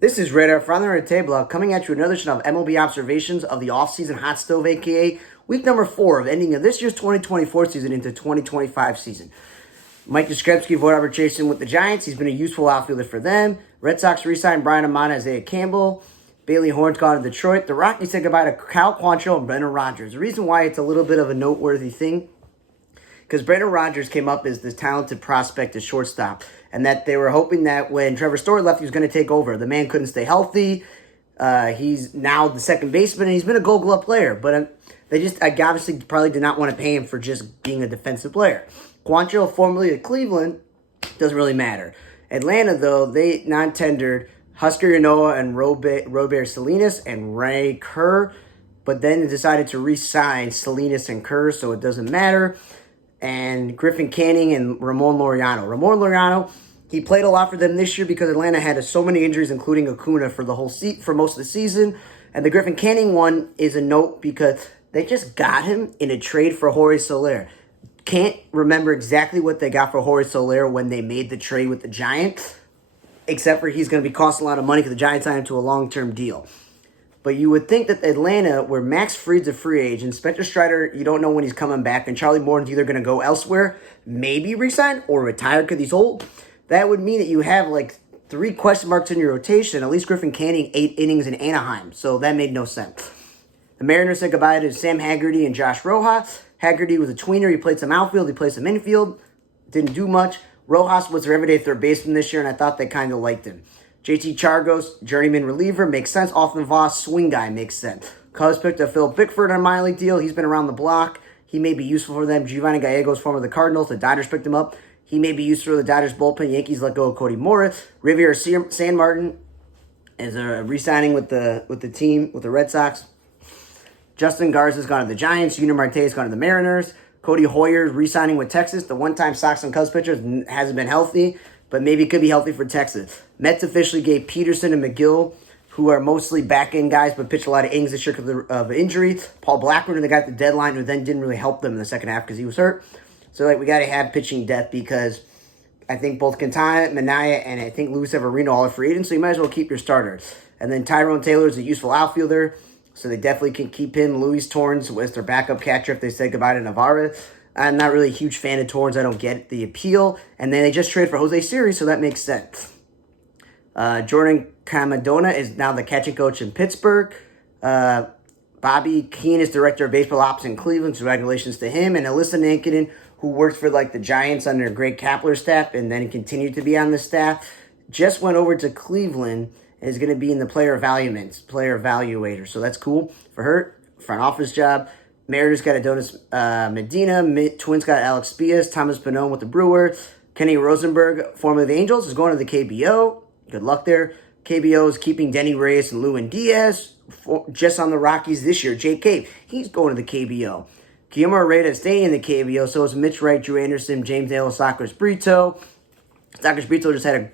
This is Radar from the table coming at you another edition of MLB observations of the offseason hot stove, aka week number 4 of ending of this year's 2024 season into 2025 season. Mike Yastrzemski avoided arbitration with the Giants. He's been a useful outfielder for them. Red Sox re-signed Brian Amana, Isaiah Campbell. Bailey Horn's gone to Detroit. The Rockies said goodbye to Cal Quantrill and Brendan Rodgers. The reason why it's a little bit of a noteworthy thing, because Brendan Rodgers came up as this talented prospect at shortstop, and that they were hoping that when Trevor Story left, he was going to take over. The man couldn't stay healthy. He's now the second baseman, and he's been a Gold Glove player. But they obviously probably did not want to pay him for just being a defensive player. Quantrill, formerly of Cleveland, doesn't really matter. Atlanta, though, they non-tendered Husker Yanoa and Robert Salinas and Ray Kerr, but then decided to re-sign Salinas and Kerr, so it doesn't matter. And Griffin Canning and Ramon Laureano. Ramon Laureano, he played a lot for them this year because Atlanta had so many injuries, including Acuna for the whole for most of the season. And the Griffin Canning one is a note because they just got him in a trade for Jorge Soler. Can't remember exactly what they got for Jorge Soler when they made the trade with the Giants, except for he's going to be costing a lot of money because the Giants signed him to a long-term deal. But you would think that Atlanta, where Max Fried's a free agent, Spencer Strider, you don't know when he's coming back, and Charlie Morton's either going to go elsewhere, maybe resign, or retire because he's old. That would mean that you have like 3 question marks in your rotation. At least Griffin Canning 8 innings in Anaheim, so that made no sense. The Mariners said goodbye to Sam Haggerty and Josh Rojas. Haggerty was a tweener. He played some outfield. He played some infield. Didn't do much. Rojas was their everyday third baseman this year, and I thought they kind of liked him. JT Chargos, journeyman reliever, makes sense. Austin Voss, swing guy, makes sense. Cubs picked up Phil Bickford on a minor league deal. He's been around the block. He may be useful for them. Giovanni Gallegos, former of the Cardinals. The Dodgers picked him up. He may be useful for the Dodgers bullpen. Yankees let go of Cody Morris. Riviera San Martin is re-signing with the team, with the Red Sox. Justin Garza's gone to the Giants. Junior Marte's gone to the Mariners. Cody Hoyer re-signing with Texas. The one-time Sox and Cubs pitcher hasn't been healthy, but maybe could be healthy for Texas. Mets officially gave Peterson and McGill, who are mostly back-end guys but pitched a lot of innings this year because of injury. Paul Blackburn, they got the deadline, who then didn't really help them in the second half because he was hurt. So we got to have pitching depth because I think both Quintana, Minaya, and I think Luis Severino all are free agents, so you might as well keep your starters. And then Tyrone Taylor is a useful outfielder, so they definitely can keep him. Luis Torrens was their backup catcher if they say goodbye to Navarro. I'm not really a huge fan of Torrens. I don't get the appeal. And then they just traded for Jose Siri, so that makes sense. Jordan Camadona is now the catching coach in Pittsburgh. Bobby Keane is director of baseball ops in Cleveland, so congratulations to him. And Alyssa Nankinen, who worked for the Giants under Greg Kapler's staff and then continued to be on the staff, just went over to Cleveland and is going to be in the player evaluator. So that's cool for her. Front office job. Mariners got Adonis Medina. Twins got Alex Spias. Thomas Pannone with the Brewers. Kenny Rosenberg, formerly of the Angels, is going to the KBO. Good luck there. KBO is keeping Denny Reyes and Lewin Diaz. Just on the Rockies this year, Jake Cave, he's going to the KBO. Guillermo Herrera is staying in the KBO. So is Mitch Wright, Drew Anderson, James Dale, Sacres Brito. Sacres Brito just had a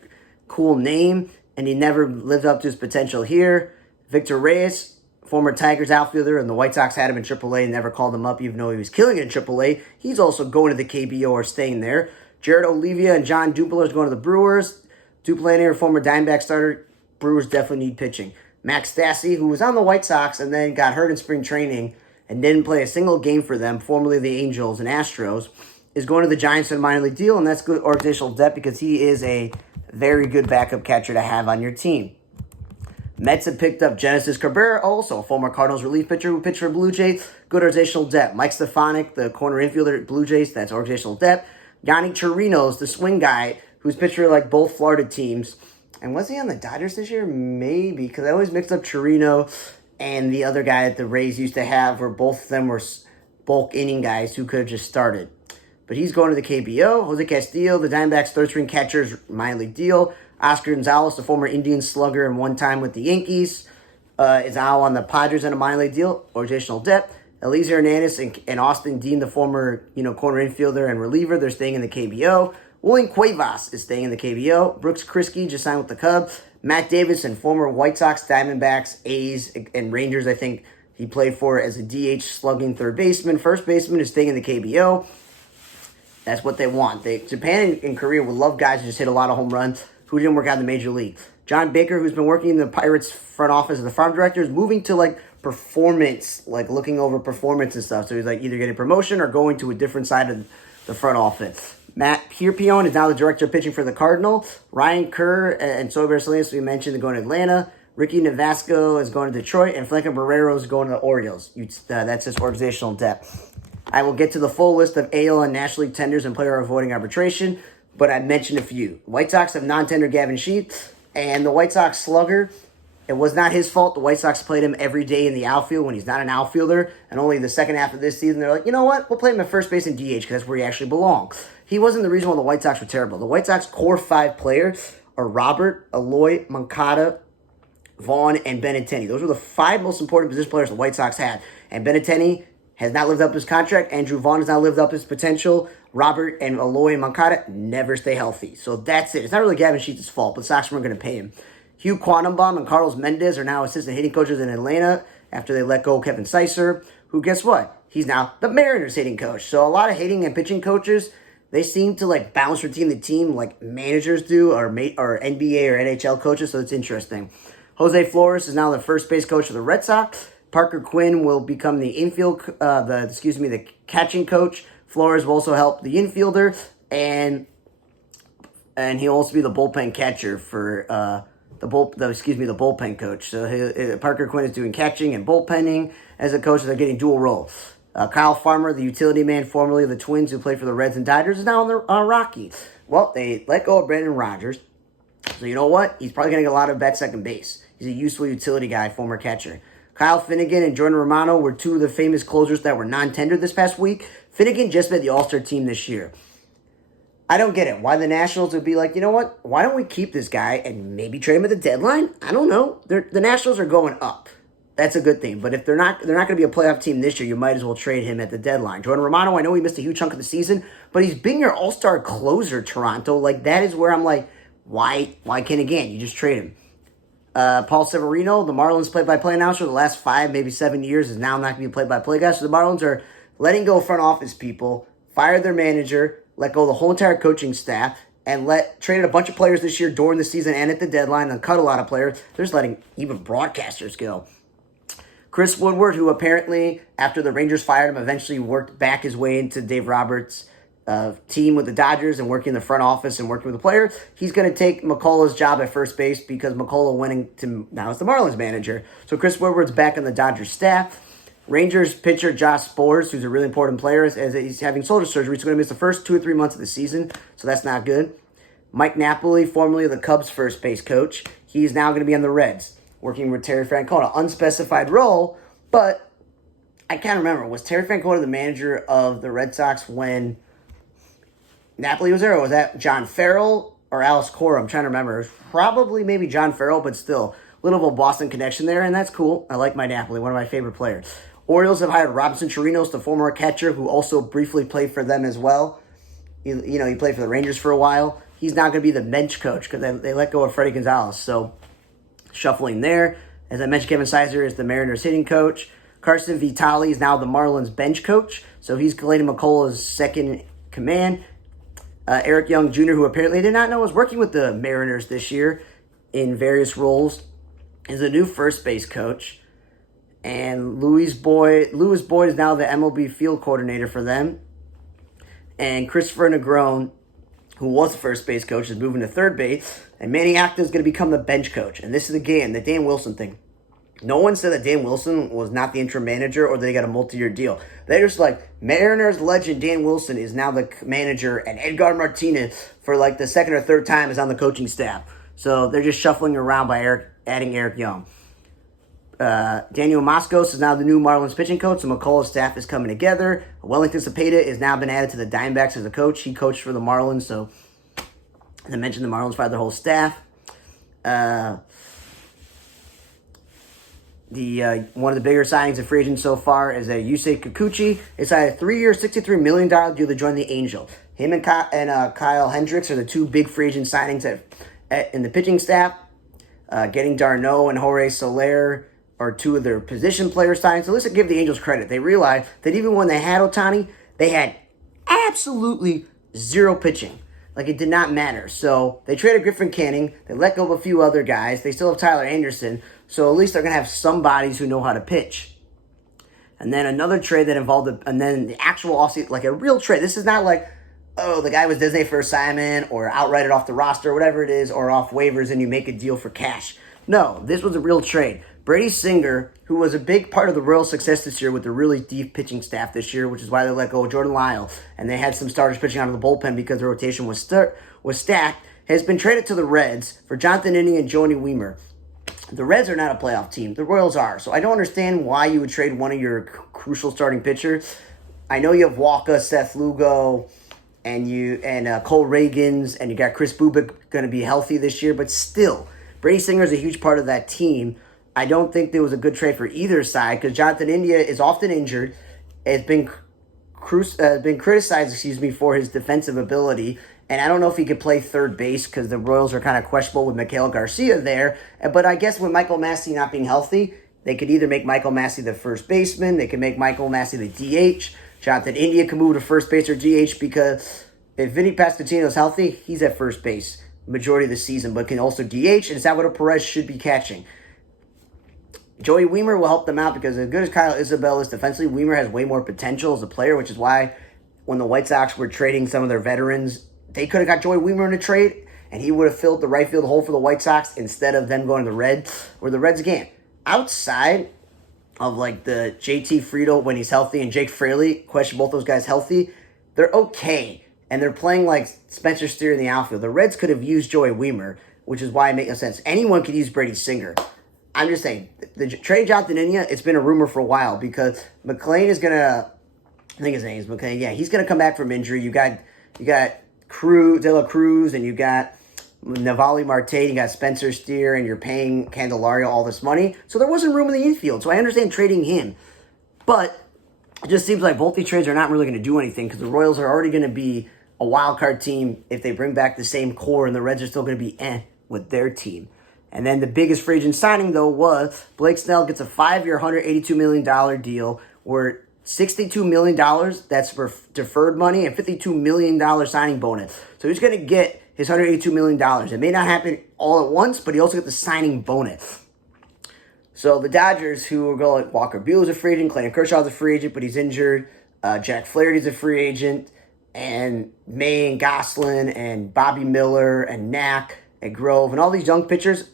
cool name, and he never lived up to his potential here. Victor Reyes, former Tigers outfielder, and the White Sox had him in AAA and never called him up even though he was killing it in AAA. He's also going to the KBO or staying there. Jared Olivia and John Dupler is going to the Brewers. Duplantier, former Diamondback starter. Brewers definitely need pitching. Max Stassi, who was on the White Sox and then got hurt in spring training and didn't play a single game for them, formerly the Angels and Astros, is going to the Giants in a minor league deal, and that's good organizational depth because he is a very good backup catcher to have on your team. Mets have picked up Genesis Cabrera, also a former Cardinals relief pitcher who pitched for Blue Jays. Good organizational depth. Mike Stefanik, the corner infielder at Blue Jays, that's organizational depth. Yanni Chirinos, the swing guy, who's pitched for both Florida teams. And was he on the Dodgers this year? Maybe, because I always mixed up Chirino and the other guy that the Rays used to have, where both of them were bulk inning guys who could have just started. But he's going to the KBO. Jose Castillo, the Diamondbacks' third-string catcher's minor league deal. Oscar Gonzalez, the former Indian slugger and one time with the Yankees, is now on the Padres on a minor league deal, organizational depth. Eliezer Hernandez and Austin Dean, the former corner infielder and reliever, they're staying in the KBO. William Cuevas is staying in the KBO. Brooks Kriske just signed with the Cubs. Matt Davidson, former White Sox, Diamondbacks, A's, and Rangers, I think he played for as a DH slugging third baseman. First baseman is staying in the KBO. That's what they want. Japan and Korea would love guys who just hit a lot of home runs who didn't work out in the major league. John Baker, who's been working in the Pirates front office as the farm director, is moving to like performance, like looking over performance and stuff. So he's like either getting promotion or going to a different side of the front office. Matt Pierpione is now the director of pitching for the Cardinals. Ryan Kerr and Sober Salinas, we mentioned, are going to Atlanta. Ricky Navasco is going to Detroit, and Franklin Barrero is going to the Orioles. That's his organizational depth. I will get to the full list of AL and National League tenders and player avoiding arbitration, but I mentioned a few. White Sox have non-tender Gavin Sheets, and the White Sox slugger, it was not his fault. The White Sox played him every day in the outfield when he's not an outfielder, and only the second half of this season, they're like, you know what? We'll play him at first base and DH because that's where he actually belongs. He wasn't the reason why the White Sox were terrible. The White Sox core 5 players are Robert, Eloy, Moncada, Vaughn, and Benintendi. Those were the 5 most important position players the White Sox had. And Benintendi has not lived up his contract. Andrew Vaughn has not lived up his potential. Robert and Eloy and Moncada never stay healthy. So that's it. It's not really Gavin Sheets' fault, but the Sox weren't going to pay him. Hugh Quantenbaum and Carlos Mendez are now assistant hitting coaches in Atlanta after they let go of Kevin Sycer, who, guess what? He's now the Mariners hitting coach. So a lot of hitting and pitching coaches, they seem to like bounce from team to team like managers do or NBA or NHL coaches, so it's interesting. Jose Flores is now the first base coach of the Red Sox. Parker Quinn will become the the catching coach. Flores will also help the infielder, and he'll also be the bullpen catcher for the bullpen coach. So Parker Quinn is doing catching and bullpenning as a coach. So they're getting dual roles. Kyle Farmer, the utility man formerly of the Twins who played for the Reds and Dodgers, is now on the Rockies. Well, they let go of Brandon Rogers. So you know what? He's probably going to get a lot of at second base. He's a useful utility guy, former catcher. Kyle Finnegan and Jordan Romano were 2 of the famous closers that were non-tendered this past week. Finnegan just made the All-Star team this year. I don't get it. Why the Nationals would be like, you know what? Why don't we keep this guy and maybe trade him at the deadline? I don't know. The Nationals are going up. That's a good thing. But if they're not going to be a playoff team this year, you might as well trade him at the deadline. Jordan Romano, I know he missed a huge chunk of the season, but he's been your all-star closer, Toronto. Like, that is where I'm like, why can't again? You just trade him. Paul Severino, the Marlins play-by-play announcer, the last 5, maybe 7 years, is now not going to be a play-by-play guy. So the Marlins are letting go front office people, fired their manager, let go of the whole entire coaching staff, and traded a bunch of players this year during the season and at the deadline, and cut a lot of players. They're just letting even broadcasters go. Chris Woodward, who apparently, after the Rangers fired him, eventually worked back his way into Dave Roberts' team with the Dodgers and working in the front office and working with the players. He's going to take McCullough's job at first base because McCullough went to now is the Marlins manager. So Chris Woodward's back on the Dodgers staff. Rangers pitcher Josh Sborz, who's a really important player, as he's having shoulder surgery, so he's going to miss the first 2 or 3 months of the season, so that's not good. Mike Napoli, formerly the Cubs first base coach, he's now going to be on the Reds, working with Terry Francona, unspecified role, but I can't remember. Was Terry Francona the manager of the Red Sox when Napoli was there, or was that John Farrell or Alice Cora? I'm trying to remember. It was probably maybe John Farrell, but still, a little of a Boston connection there, and that's cool. I like my Napoli, one of my favorite players. Orioles have hired Robinson Chirinos, the former catcher, who also briefly played for them as well. He played for the Rangers for a while. He's now going to be the bench coach because they let go of Freddie Gonzalez. So, shuffling there. As I mentioned, Kevin Sycer is the Mariners hitting coach. Carson Vitale is now the Marlins bench coach. So, he's Clayton McCullough's second command. Eric Young Jr., who apparently did not know was working with the Mariners this year in various roles, is the new first base coach. And Louis Boyd is now the MLB field coordinator for them. And Christopher Negron, who was the first base coach, is moving to third base. And Manny Acta is going to become the bench coach. And this is again the Dan Wilson thing. No one said that Dan Wilson was not the interim manager or they got a multi-year deal. They're just like, Mariners legend Dan Wilson is now the manager, and Edgar Martinez, for like the second or third time, is on the coaching staff. So they're just shuffling around by adding Eric Young. Daniel Moscos is now the new Marlins pitching coach, so McCullough's staff is coming together. Wellington Cepeda has now been added to the Diamondbacks as a coach. He coached for the Marlins, so as I mentioned, the Marlins fired their whole staff. One of the bigger signings of free agents so far is Yusei Kikuchi. It's a 3-year, $63 million deal to join the Angels. Him and Kyle Hendricks are the 2 big free agent signings in the pitching staff. Getting Darno and Jorge Soler are 2 of their position players signed. So let's give the Angels credit. They realized that even when they had Ohtani, they had absolutely zero pitching. Like, it did not matter. So they traded Griffin Canning. They let go of a few other guys. They still have Tyler Anderson. So at least they're going to have some bodies who know how to pitch. And then another trade that involved, and then the actual offseason, like a real trade. This is not like, oh, the guy was designated for assignment or outright it off the roster, whatever it is, or off waivers and you make a deal for cash. No, this was a real trade. Brady Singer, who was a big part of the Royals' success this year with the really deep pitching staff this year, which is why they let go of Jordan Lyle, and they had some starters pitching out of the bullpen because the rotation was stacked, has been traded to the Reds for Jonathan Inning and Johnny Weimer. The Reds are not a playoff team. The Royals are. So I don't understand why you would trade one of your crucial starting pitchers. I know you have Walker, Seth Lugo, and Cole Reagans, and you got Chris Bubik going to be healthy this year. But still, Brady Singer is a huge part of that team. I don't think there was a good trade for either side because Jonathan India is often injured. Has been criticized, for his defensive ability. And I don't know if he could play third base because the Royals are kind of questionable with Miguel Garcia there. But I guess with Michael Massey not being healthy, they could either make Michael Massey the first baseman, they could make Michael Massey the DH. Jonathan India can move to first base or DH because if Vinny Pasquantino is healthy, he's at first base majority of the season, but can also DH, and Salvador Perez should be catching. Joey Weimer will help them out because as good as Kyle Isabel is defensively, Weimer has way more potential as a player, which is why when the White Sox were trading some of their veterans, they could have got Joey Weimer in a trade, and he would have filled the right field hole for the White Sox instead of them going to the Reds, where the Reds, again, outside of like the JT Friedl when he's healthy and Jake Fraley, question both those guys healthy, they're okay. And they're playing like Spencer Steer in the outfield. The Reds could have used Joey Weimer, which is why it makes no sense. Anyone could use Brady Singer. I'm just saying, the trade Jonathan India, it's been a rumor for a while because McClain is going to, I think his name is McClain, yeah, he's going to come back from injury. You got De La Cruz, and you got Navali Marte, you got Spencer Steer, and you're paying Candelario all this money. So there wasn't room in the infield. So I understand trading him. But it just seems like both these trades are not really going to do anything because the Royals are already going to be a wild card team if they bring back the same core, and the Reds are still going to be with their team. And then the biggest free agent signing, though, was Blake Snell gets a 5-year, $182 million deal where $62 million, that's for deferred money, and $52 million signing bonus. So he's going to get his $182 million. It may not happen all at once, but he also gets the signing bonus. So the Dodgers, who are going, Walker Buehler's a free agent, Clayton Kershaw's a free agent, but he's injured. Jack Flaherty's a free agent, and May and Goslin and Bobby Miller and Knack and Grove and all these young pitchers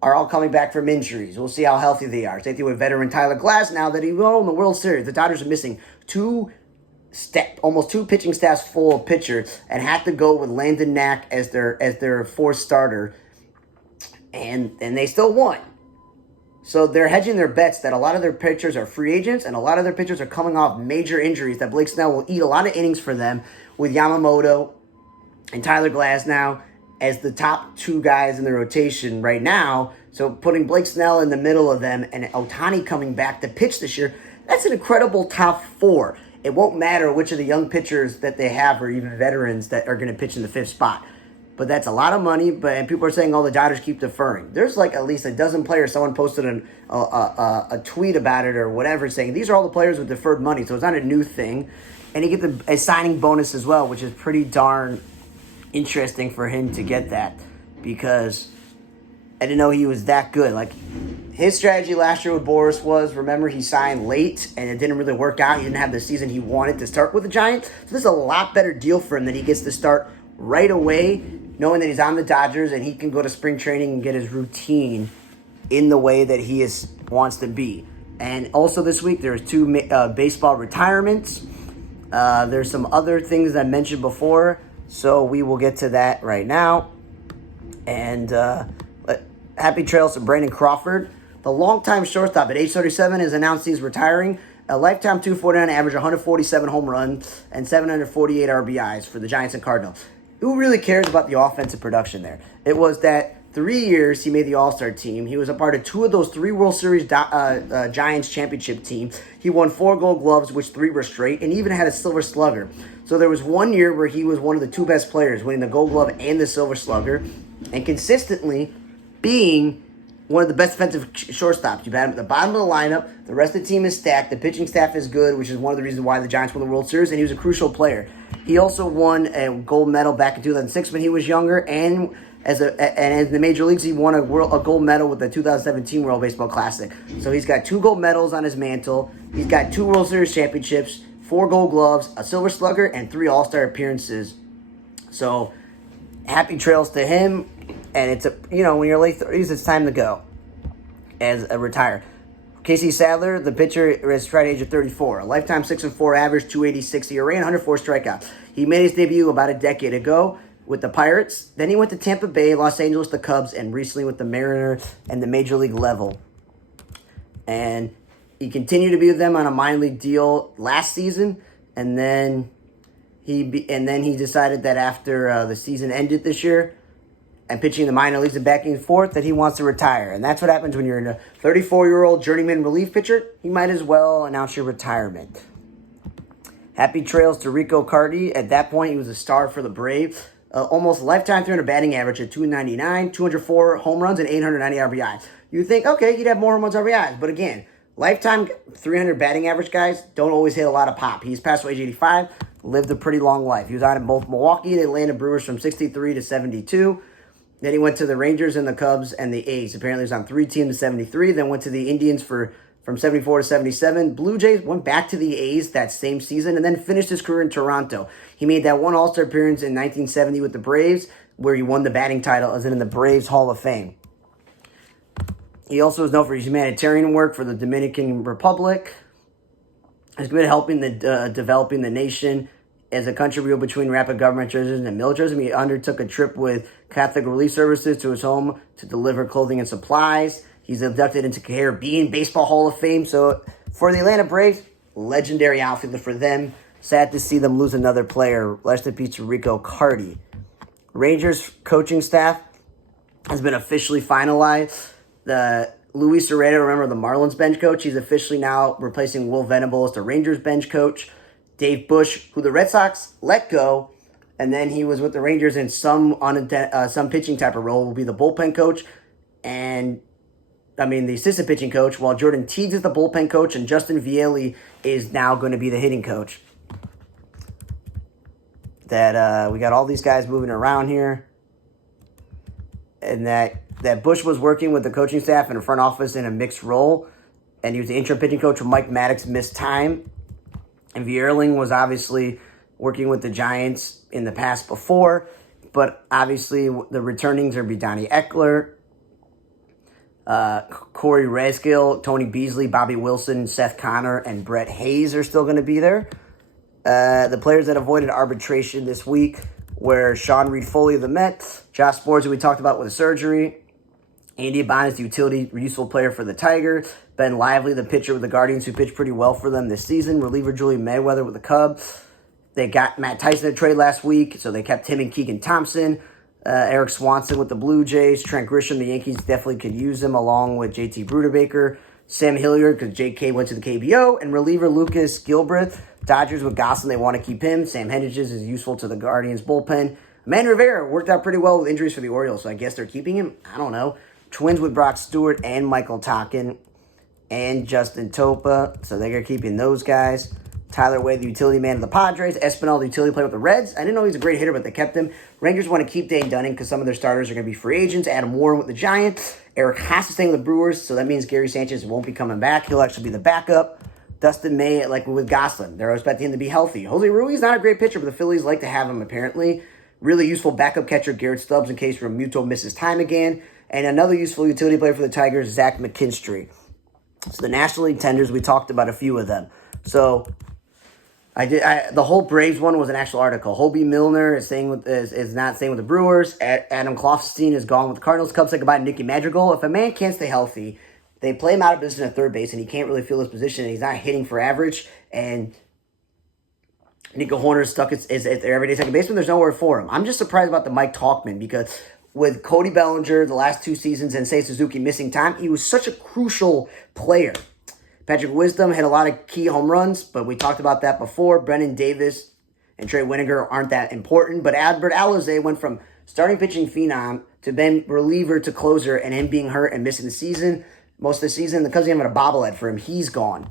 are all coming back from injuries. We'll see how healthy they are. Same thing with veteran Tyler Glass now that he won the World Series. The Dodgers are missing almost two pitching staffs full of pitchers and had to go with Landon Knack as their fourth starter, and they still won. So they're hedging their bets that a lot of their pitchers are free agents and a lot of their pitchers are coming off major injuries that Blake Snell will eat a lot of innings for them with Yamamoto and Tyler Glass now as the top two guys in the rotation right now. So putting Blake Snell in the middle of them and Ohtani coming back to pitch this year, that's an incredible top four. It won't matter which of the young pitchers that they have or even veterans that are going to pitch in the fifth spot. But that's a lot of money, and people are saying, the Dodgers keep deferring. There's like at least a dozen players. Someone posted a tweet about it or whatever saying, these are all the players with deferred money, so it's not a new thing. And he gets a signing bonus as well, which is pretty darn interesting for him to get that because I didn't know he was that good. Like, his strategy last year with Boris was, remember, he signed late and it didn't really work out. He didn't have the season he wanted to start with the Giants. So this is a lot better deal for him that he gets to start right away, knowing that he's on the Dodgers and he can go to spring training and get his routine in the way that he wants to be. And also this week, there's two baseball retirements. There's some other things I mentioned before, so we will get to that right now. And happy trails to Brandon Crawford. The longtime shortstop at age 37 has announced he's retiring. A lifetime 249 average, 147 home runs, and 748 RBIs for the Giants and Cardinals. Who really cares about the offensive production there? It was that 3 years he made the All-Star team. He was a part of two of those 3 World Series Giants championship teams. He won 4 Gold Gloves, which 3 were straight, and even had a Silver Slugger. So there was 1 year where he was one of the 2 best players, winning the Gold Glove and the Silver Slugger, and consistently being one of the best defensive shortstops. You had him at the bottom of the lineup. The rest of the team is stacked. The pitching staff is good, which is one of the reasons why the Giants won the World Series, and he was a crucial player. He also won a gold medal back in 2006 when he was younger, and in the major leagues, he won a gold medal with the 2017 World Baseball Classic. So he's got 2 gold medals on his mantle. He's got 2 World Series championships, 4 Gold Gloves, a Silver Slugger, and 3 All-Star appearances. So happy trails to him. And it's when you're late 30s, it's time to go as a retire. Casey Sadler, the pitcher, is tried at age of 34. A lifetime 6-4 average, 286 ERA, and 104 strikeouts. He made his debut about a decade ago with the Pirates. Then he went to Tampa Bay, Los Angeles, the Cubs, and recently with the Mariners and the Major League level. And he continued to be with them on a minor league deal last season, and then he decided that after the season ended this year and pitching in the minor leagues and back and forth, that he wants to retire. And that's what happens when you're a 34-year-old journeyman relief pitcher. You might as well announce your retirement. Happy trails to Rico Carty. At that point, he was a star for the Braves. Almost lifetime 300 batting average at 299, 204 home runs, and 890 RBI. You think, okay, he'd have more home runs RBIs. But again, lifetime 300 batting average guys don't always hit a lot of pop. He's passed away age 85, lived a pretty long life. He was on in both Milwaukee and Atlanta Brewers from 63 to 72. Then he went to the Rangers and the Cubs and the A's. Apparently he was on 3 teams to 73. Then went to the Indians from 74 to 77. Blue Jays went back to the A's that same season and then finished his career in Toronto. He made that one All-Star appearance in 1970 with the Braves where he won the batting title as in the Braves Hall of Fame. He also is known for his humanitarian work for the Dominican Republic. He's been helping developing the nation as a country reeled between rapid government transition and militarism. He undertook a trip with Catholic Relief Services to his home to deliver clothing and supplies. He's inducted into Caribbean Baseball Hall of Fame. So for the Atlanta Braves, legendary outfielder for them. Sad to see them lose another player. Rest in peace to Rico Carty. Rangers coaching staff has been officially finalized. Luis Serrano, remember the Marlins bench coach, he's officially now replacing Will Venable as the Rangers bench coach. Dave Bush, who the Red Sox let go, and then he was with the Rangers in some pitching type of role, will be the bullpen coach, the assistant pitching coach, while Jordan Teagues is the bullpen coach, and Justin Vialli is now going to be the hitting coach. We got all these guys moving around here, and that Bush was working with the coaching staff in the front office in a mixed role, and he was the interim pitching coach when Mike Maddox missed time. And Vierling was obviously working with the Giants in the past before, but obviously the returnings are Donnie Eckler, Corey Raskill, Tony Beasley, Bobby Wilson, Seth Connor, and Brett Hayes are still going to be there. The players that avoided arbitration this week were Sean Reed-Foley of the Mets, Josh Sborz, who we talked about with surgery, Andy Ibanez, the utility useful player for the Tigers, Ben Lively, the pitcher with the Guardians, who pitched pretty well for them this season, reliever Julian Mayweather with the Cubs. They got Matt Tyson at trade last week, so they kept him and Keegan Thompson. Eric Swanson with the Blue Jays, Trent Grisham, the Yankees definitely could use him, along with JT Bruderbaker, Sam Hilliard, because JK went to the KBO, and reliever Lucas Gilbreth. Dodgers with Gosselin, they want to keep him. Sam Henniges is useful to the Guardians bullpen. Man Rivera worked out pretty well with injuries for the Orioles, so I guess they're keeping him. I don't know. Twins with Brock Stewart and Michael Tonkin and Justin Topa, so they're keeping those guys. Tyler Wade, the utility man of the Padres. Espinal, the utility player with the Reds. I didn't know he was a great hitter, but they kept him. Rangers want to keep Dane Dunning because some of their starters are going to be free agents. Adam Warren with the Giants. Eric Haas is staying with the Brewers, so that means Gary Sanchez won't be coming back. He'll actually be the backup. Dustin May, like with Gosselin, they're expecting him to be healthy. Jose Ruiz, not a great pitcher, but the Phillies like to have him apparently. Really useful backup catcher Garrett Stubbs in case Realmuto misses time again. And another useful utility player for the Tigers, Zach McKinstry. So the National League tenders, we talked about a few of them. So the whole Braves one was an actual article. Hobie Milner is not staying with the Brewers. Adam Kloffstein is gone with the Cardinals. Cubs say goodbye to Nicky Madrigal. If a man can't stay healthy, they play him out of position at third base, and he can't really feel his position, and he's not hitting for average, and Nico Horner's stuck as their everyday second baseman. There's nowhere for him. I'm just surprised about the Mike Tauchman, because with Cody Bellinger the last 2 seasons and Seiya Suzuki missing time, he was such a crucial player. Patrick Wisdom had a lot of key home runs, but we talked about that before. Brennan Davis and Trey Winninger aren't that important, but Albert Alzolay went from starting pitching phenom to then reliever to closer, and him being hurt and missing the season. Most of the season, the Cubs even had a bobblehead for him. He's gone.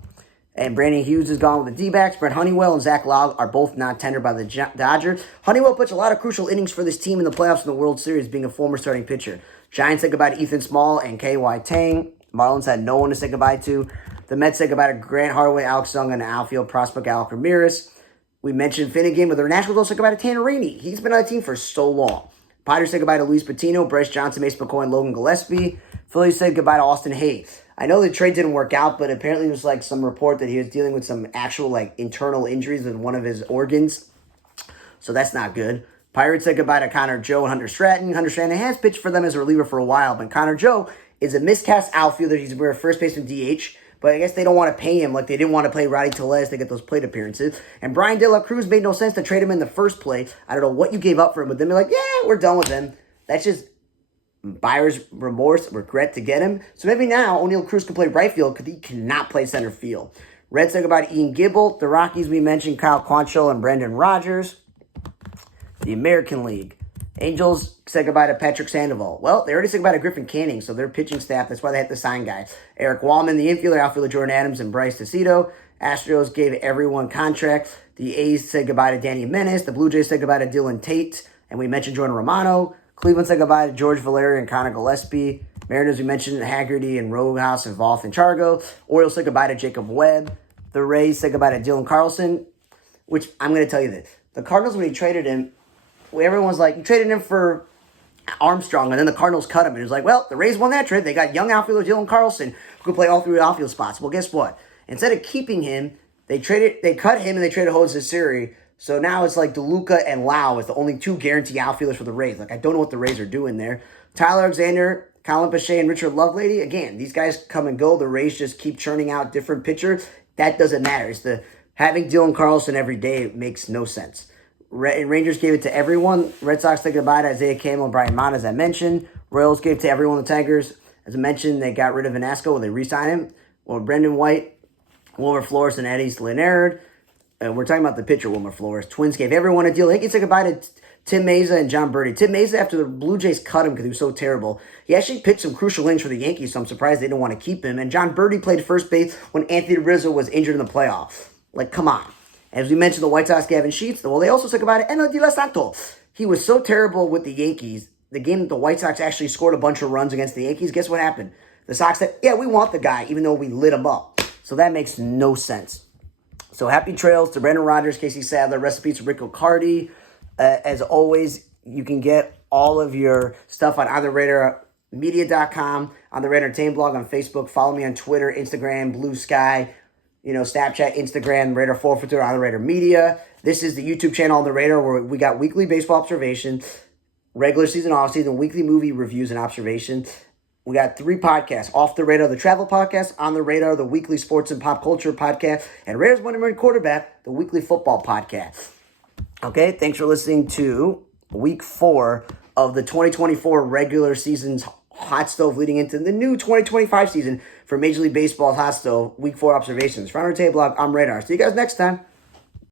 And Brandon Hughes is gone with the D-backs. Brett Honeywell and Zach Log are both not tendered by the Dodgers. Honeywell puts a lot of crucial innings for this team in the playoffs in the World Series, being a former starting pitcher. Giants said goodbye to Ethan Small and K.Y. Tang. Marlins had no one to say goodbye to. The Mets said goodbye to Grant Hardaway, Alex Young, and the outfield prospect Alec Ramirez. We mentioned Finnegan, but the Nationals also said goodbye to Tanner Rainey. He's been on the team for so long. Pirates said goodbye to Luis Patino, Bryce Johnson, Mason McCoy, and Logan Gillespie. Phillies said goodbye to Austin Hayes. I know the trade didn't work out, but apparently there was like some report that he was dealing with some actual like internal injuries with one of his organs. So that's not good. Pirates said goodbye to Connor Joe and Hunter Stratton. Hunter Stratton has pitched for them as a reliever for a while, but Connor Joe is a miscast outfielder. He's a first baseman DH. But I guess they don't want to pay him like they didn't want to play Roddy Tellez to get those plate appearances. And Brian De La Cruz made no sense to trade him in the first place. I don't know what you gave up for him, but then they're like, yeah, we're done with him. That's just buyer's remorse, regret to get him. So maybe now O'Neal Cruz can play right field because he cannot play center field. Reds said goodbye to Ian Gibble. The Rockies, we mentioned Kyle Quantrill and Brendan Rodgers. The American League. Angels said goodbye to Patrick Sandoval. Well, they already said goodbye to Griffin Canning, so their pitching staff, that's why they had to sign guys. Eric Wallman, the infielder, outfielder Jordan Adams, and Bryce DeCito. Astros gave everyone contracts. The A's said goodbye to Danny Menace. The Blue Jays said goodbye to Dylan Tate, and we mentioned Jordan Romano. Cleveland said goodbye to George Valeri and Connor Gillespie. Mariners, we mentioned Haggerty and Rojas and Voth and Chargo. Orioles said goodbye to Jacob Webb. The Rays said goodbye to Dylan Carlson, which I'm going to tell you this. The Cardinals, when he traded him, everyone's like, you traded him for Armstrong, and then the Cardinals cut him. And it was like, well, the Rays won that trade. They got young outfielder Dylan Carlson who could play all three outfield spots. Well, guess what? Instead of keeping him, they cut him and they traded Jose Siri. So now it's like DeLuca and Lau is the only two guaranteed outfielders for the Rays. Like, I don't know what the Rays are doing there. Tyler Alexander, Colin Pache, and Richard Lovelady. Again, these guys come and go. The Rays just keep churning out different pitchers. That doesn't matter. It's having Dylan Carlson every day makes no sense. Rangers gave it to everyone. Red Sox said goodbye to Isaiah Campbell and Brian Mott, as I mentioned. Royals gave it to everyone. The Tigers, as I mentioned, they got rid of Vanasco when they re-signed him. Well, Brendan White, Wilmer Flores, and Eddie Leonard. We're talking about the pitcher, Wilmer Flores. Twins gave everyone a deal. Yankees said goodbye to Tim Meza and John Birdie. Tim Meza, after the Blue Jays cut him because he was so terrible, he actually pitched some crucial innings for the Yankees, so I'm surprised they didn't want to keep him. And John Birdie played first base when Anthony Rizzo was injured in the playoffs. Like, come on. As we mentioned, the White Sox, Gavin Sheets. Well, they also said goodbye to Enel De La Santo. He was so terrible with the Yankees. The game that the White Sox actually scored a bunch of runs against the Yankees, guess what happened? The Sox said, yeah, we want the guy, even though we lit him up. So that makes no sense. So happy trails to Brendan Rodgers, Casey Sadler, recipes to Rick O'Cardi. As always, you can get all of your stuff on OnTheRadarMedia.com, on the Radar Entertainment blog on Facebook. Follow me on Twitter, Instagram, Blue Sky, Snapchat, Instagram, Radar 442 on the Radar Media. This is the YouTube channel on the Radar where we got weekly baseball observations, regular season, off season, weekly movie reviews and observations. We got 3 podcasts: Off the Radar, the travel podcast; On the Radar, the weekly sports and pop culture podcast; and Raiders Monday Morning Quarterback, the weekly football podcast. Okay, thanks for listening to week 4 of the 2024 regular season's Hot Stove leading into the new 2025 season for Major League Baseball's Hot Stove, week 4 observations. From our table blog, I'm Radar. See you guys next time.